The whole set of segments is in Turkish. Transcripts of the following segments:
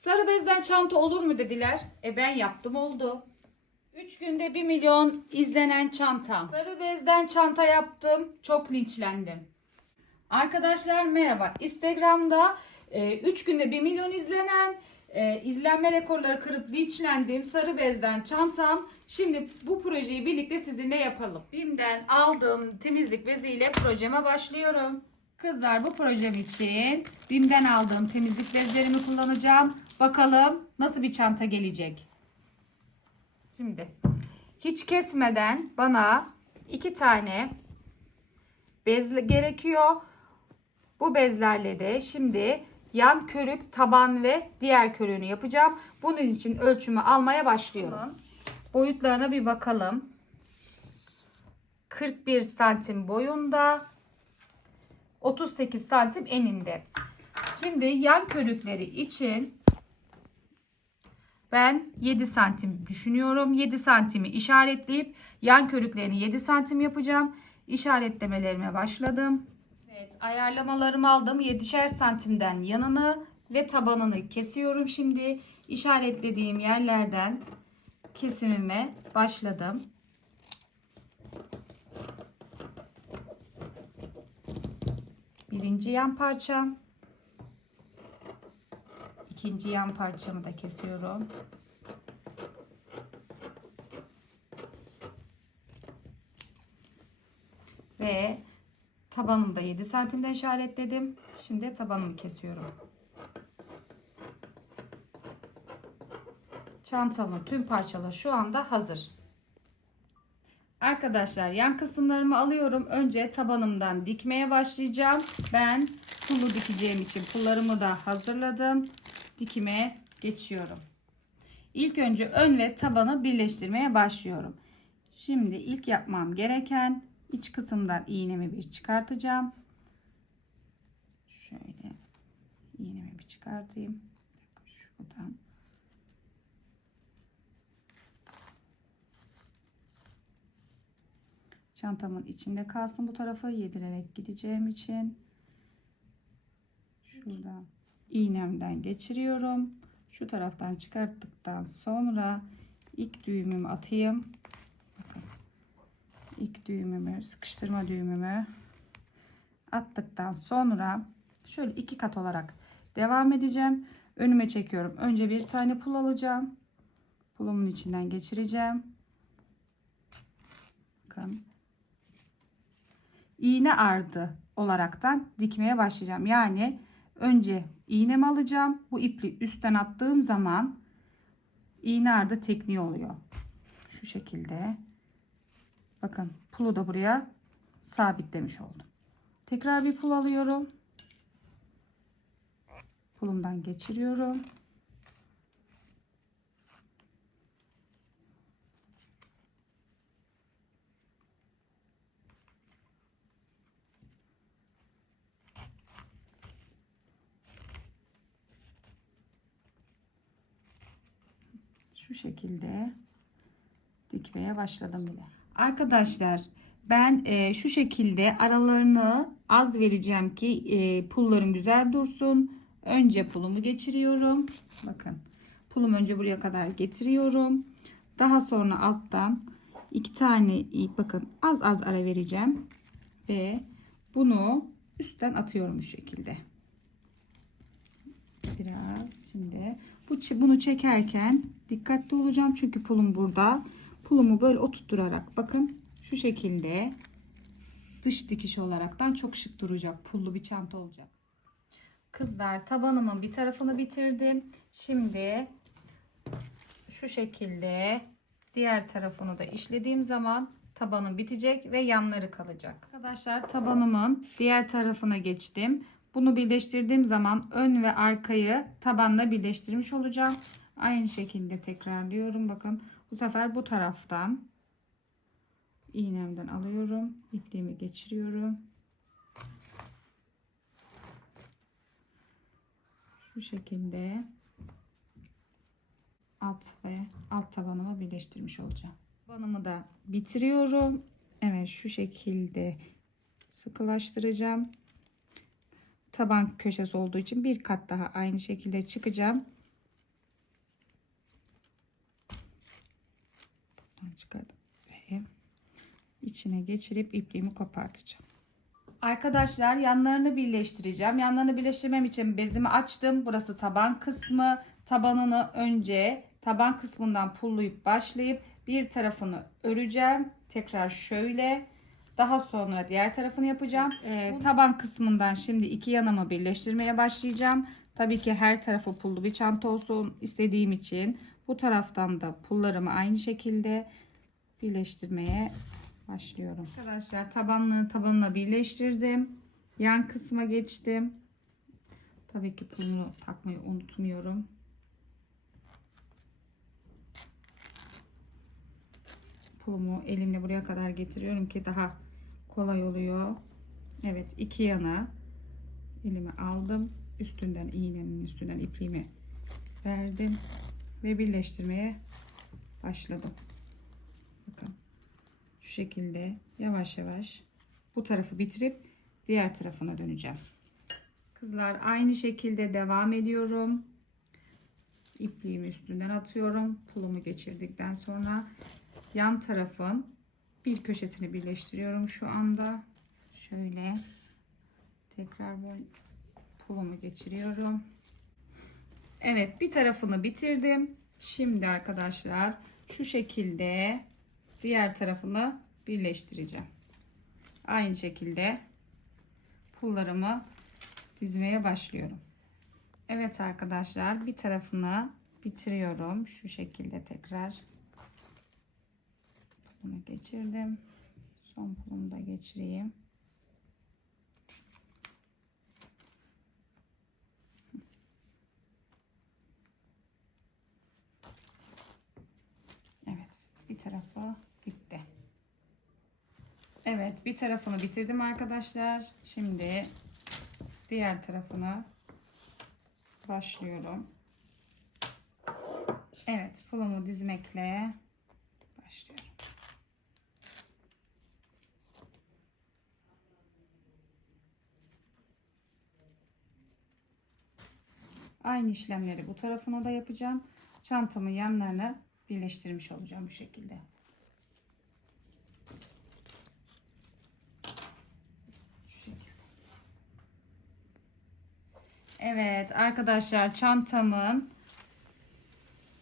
Sarı bezden çanta olur mu dediler. E ben yaptım oldu. 3 günde 1 milyon izlenen çantam. Sarı bezden çanta yaptım. Çok linçlendim. Arkadaşlar merhaba. Instagram'da 3 günde 1 milyon izlenen e, izlenme rekorları kırıp linçlendiğim sarı bezden çantam. Şimdi bu projeyi birlikte sizinle yapalım. BİM'den aldığım temizlik beziyle projeme başlıyorum. Kızlar bu projem için BİM'den aldığım temizlik bezlerimi kullanacağım. Bakalım nasıl bir çanta gelecek. Şimdi hiç kesmeden bana iki tane bez gerekiyor. Bu bezlerle de şimdi yan körük, taban ve diğer körüğünü yapacağım. Bunun için ölçümü almaya başlıyorum. Boyutlarına bir bakalım. 41 santim boyunda, 38 santim eninde. Şimdi yan körükleri için ben 7 santim düşünüyorum. 7 santimi işaretleyip yan körüklerini 7 santim yapacağım. İşaretlemelerime başladım. Evet ayarlamalarımı aldım. 7'şer santimden yanını ve tabanını kesiyorum şimdi. İşaretlediğim yerlerden kesimime başladım. Birinci yan parçam. İkinci yan parçamı da kesiyorum. Ve tabanını da 7 santimden işaretledim. Şimdi tabanını kesiyorum. Çantamın tüm parçaları şu anda hazır. Arkadaşlar yan kısımlarımı alıyorum. Önce tabanımdan dikmeye başlayacağım. Ben pullu dikeceğim için pullarımı da hazırladım. Dikime geçiyorum. İlk önce ön ve tabanı birleştirmeye başlıyorum. Şimdi ilk yapmam gereken iç kısımdan iğnemi bir çıkartacağım. Şöyle iğnemi bir çıkartayım. Şuradan. Çantamın içinde kalsın bu tarafa yedirerek gideceğim için. Şuradan iğnemden geçiriyorum. Şu taraftan çıkarttıktan sonra ilk düğümümü atayım. İlk düğümümü, sıkıştırma düğümümü attıktan sonra şöyle iki kat olarak devam edeceğim. Önüme çekiyorum. Önce bir tane pul alacağım. Pulumun içinden geçireceğim. Bakın. İğne ardı olaraktan dikmeye başlayacağım. Yani önce iğnemi alacağım. Bu ipi üstten attığım zaman iğne ardı tekniği oluyor. Şu şekilde. Bakın pulu da buraya sabitlemiş oldum. Tekrar bir pul alıyorum. Pulumdan geçiriyorum. Şu şekilde dikmeye başladım bile. Arkadaşlar ben e, şu şekilde aralarını az vereceğim ki e, pullarım güzel dursun. Önce pulumu geçiriyorum. Bakın pulum önce buraya kadar getiriyorum. Daha sonra alttan iki tane bakın az az ara vereceğim. Ve bunu üstten atıyorum bu şekilde. Biraz şimdi bu bunu çekerken dikkatli olacağım çünkü pulum burada. Pulumu böyle oturtturarak bakın şu şekilde dış dikiş olaraktan çok şık duracak. Pullu bir çanta olacak. Kızlar tabanımın bir tarafını bitirdim. Şimdi şu şekilde diğer tarafını da işlediğim zaman tabanım bitecek ve yanları kalacak. Arkadaşlar tabanımın diğer tarafına geçtim. Bunu birleştirdiğim zaman ön ve arkayı tabanla birleştirmiş olacağım. Aynı şekilde tekrarlıyorum. Bakın bu sefer bu taraftan iğnemden alıyorum. ipliğimi geçiriyorum. Şu şekilde alt ve alt tabanımı birleştirmiş olacağım. Tabanımı da bitiriyorum. Evet şu şekilde sıkılaştıracağım taban köşesi olduğu için bir kat daha aynı şekilde çıkacağım. Buradan geçirip ipliğimi kopartacağım. Arkadaşlar yanlarını birleştireceğim. Yanlarını birleştirmem için bezimi açtım. Burası taban kısmı. Tabanını önce taban kısmından pulluyup başlayıp bir tarafını öreceğim. Tekrar şöyle daha sonra diğer tarafını yapacağım. Ee, taban kısmından şimdi iki yanımı birleştirmeye başlayacağım. Tabii ki her tarafı pullu bir çanta olsun istediğim için bu taraftan da pullarımı aynı şekilde birleştirmeye başlıyorum. Arkadaşlar tabanını tabanına birleştirdim. Yan kısma geçtim. Tabii ki pulunu takmayı unutmuyorum. Pulumu elimle buraya kadar getiriyorum ki daha kolay oluyor. Evet iki yana elimi aldım. Üstünden iğnemin üstünden ipliğimi verdim ve birleştirmeye başladım. Bakın şu şekilde yavaş yavaş bu tarafı bitirip diğer tarafına döneceğim. Kızlar aynı şekilde devam ediyorum. İpliğimi üstünden atıyorum. Pulumu geçirdikten sonra yan tarafın bir köşesini birleştiriyorum şu anda. Şöyle tekrar böyle pulumu geçiriyorum. Evet bir tarafını bitirdim. Şimdi arkadaşlar şu şekilde diğer tarafını birleştireceğim. Aynı şekilde pullarımı dizmeye başlıyorum. Evet arkadaşlar bir tarafını bitiriyorum. Şu şekilde tekrar pulumu geçirdim. Son pulumu da geçireyim. Evet bir tarafı bitti. Evet bir tarafını bitirdim arkadaşlar. Şimdi diğer tarafını başlıyorum. Evet pulumu dizmekle başlıyorum. Aynı işlemleri bu tarafına da yapacağım. Çantamın yanlarını birleştirmiş olacağım bu şekilde. Evet arkadaşlar çantamın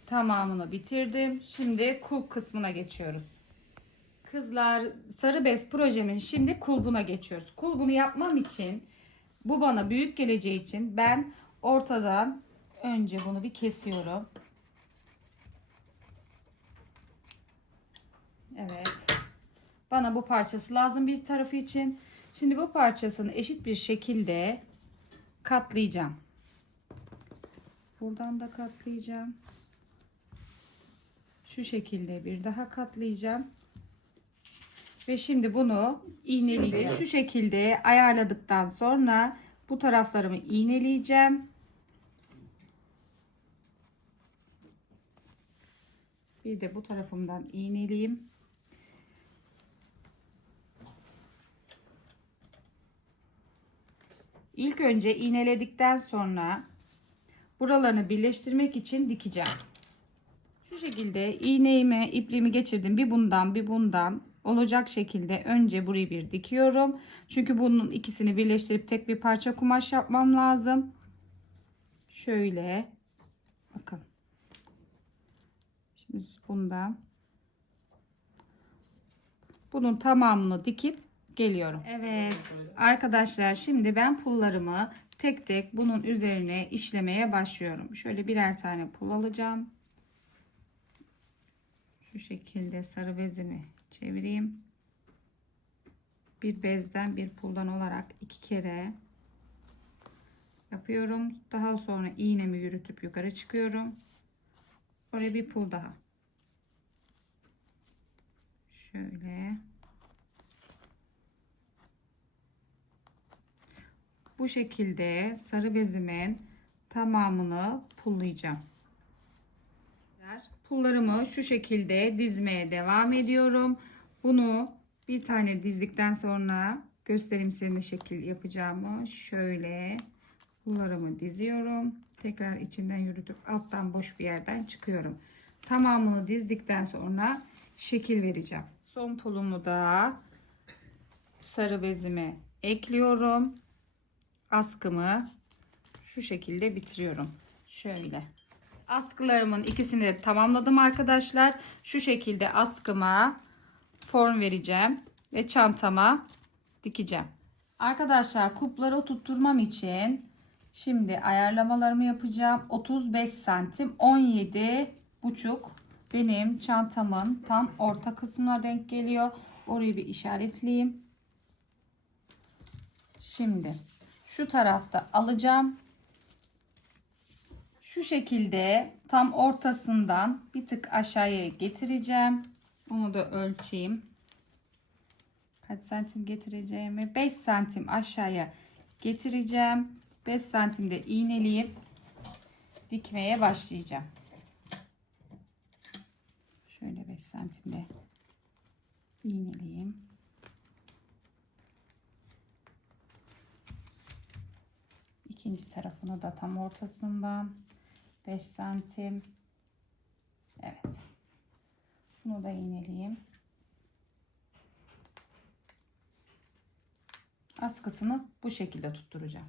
tamamını bitirdim. Şimdi kulp kısmına geçiyoruz. Kızlar sarı bez projemin şimdi kulbuna geçiyoruz. Kulbunu yapmam için bu bana büyük geleceği için ben ortadan önce bunu bir kesiyorum. Evet. Bana bu parçası lazım bir tarafı için. Şimdi bu parçasını eşit bir şekilde katlayacağım. Buradan da katlayacağım. Şu şekilde bir daha katlayacağım. Ve şimdi bunu iğneleyeceğim. Şu şekilde ayarladıktan sonra bu taraflarımı iğneleyeceğim. Bir de bu tarafımdan iğneleyeyim. İlk önce iğneledikten sonra buralarını birleştirmek için dikeceğim. Şu şekilde iğneğime ipliğimi geçirdim. Bir bundan bir bundan olacak şekilde önce burayı bir dikiyorum. Çünkü bunun ikisini birleştirip tek bir parça kumaş yapmam lazım. Şöyle bakın. Şimdi bundan bunun tamamını dikip geliyorum. Evet arkadaşlar şimdi ben pullarımı tek tek bunun üzerine işlemeye başlıyorum. Şöyle birer tane pul alacağım. Şu şekilde sarı bezimi çevireyim. Bir bezden bir puldan olarak iki kere yapıyorum. Daha sonra iğnemi yürütüp yukarı çıkıyorum. Oraya bir pul daha. Şöyle. Bu şekilde sarı bezimin tamamını pullayacağım. Pullarımı şu şekilde dizmeye devam ediyorum. Bunu bir tane dizdikten sonra göstereyim size ne şekil yapacağımı. Şöyle pullarımı diziyorum. Tekrar içinden yürütüp alttan boş bir yerden çıkıyorum. Tamamını dizdikten sonra şekil vereceğim. Son pulumu da sarı bezime ekliyorum. Askımı şu şekilde bitiriyorum. Şöyle. Askılarımın ikisini de tamamladım arkadaşlar. Şu şekilde askıma form vereceğim ve çantama dikeceğim. Arkadaşlar kupları tutturmam için şimdi ayarlamalarımı yapacağım. 35 santim 17 buçuk benim çantamın tam orta kısmına denk geliyor. Orayı bir işaretleyeyim. Şimdi şu tarafta alacağım. Şu şekilde tam ortasından bir tık aşağıya getireceğim. Onu da ölçeyim. Kaç santim getireceğimi 5 santim aşağıya getireceğim. 5 santimde iğneleyip dikmeye başlayacağım. Şöyle 5 santimde iğneleyeyim. İkinci tarafını da tam ortasından 5 santim. Evet. Bunu da iğneleyeyim. Askısını bu şekilde tutturacağım.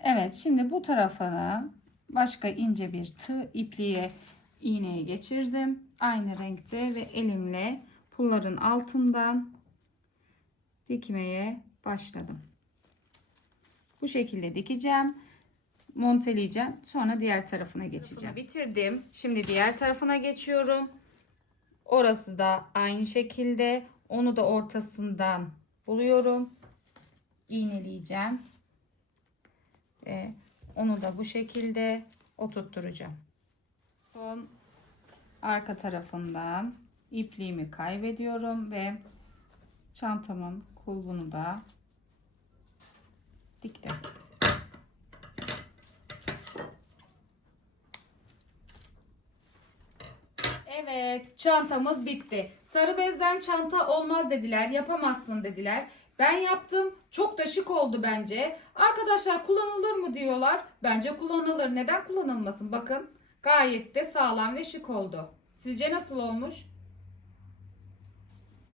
Evet şimdi bu tarafını başka ince bir tığ ipliğe iğneye geçirdim. Aynı renkte ve elimle pulların altından dikmeye başladım. Bu şekilde dikeceğim. Monteleyeceğim. Sonra diğer tarafına geçeceğim. Bitirdim. Şimdi diğer tarafına geçiyorum. Orası da aynı şekilde. Onu da ortasından buluyorum. İğneleyeceğim. Ve onu da bu şekilde oturtturacağım. Son arka tarafından ipliğimi kaybediyorum ve çantamın kulbunu da diktim. Evet, çantamız bitti. Sarı bezden çanta olmaz dediler, yapamazsın dediler. Ben yaptım. Çok da şık oldu bence. Arkadaşlar kullanılır mı diyorlar. Bence kullanılır. Neden kullanılmasın? Bakın gayet de sağlam ve şık oldu. Sizce nasıl olmuş?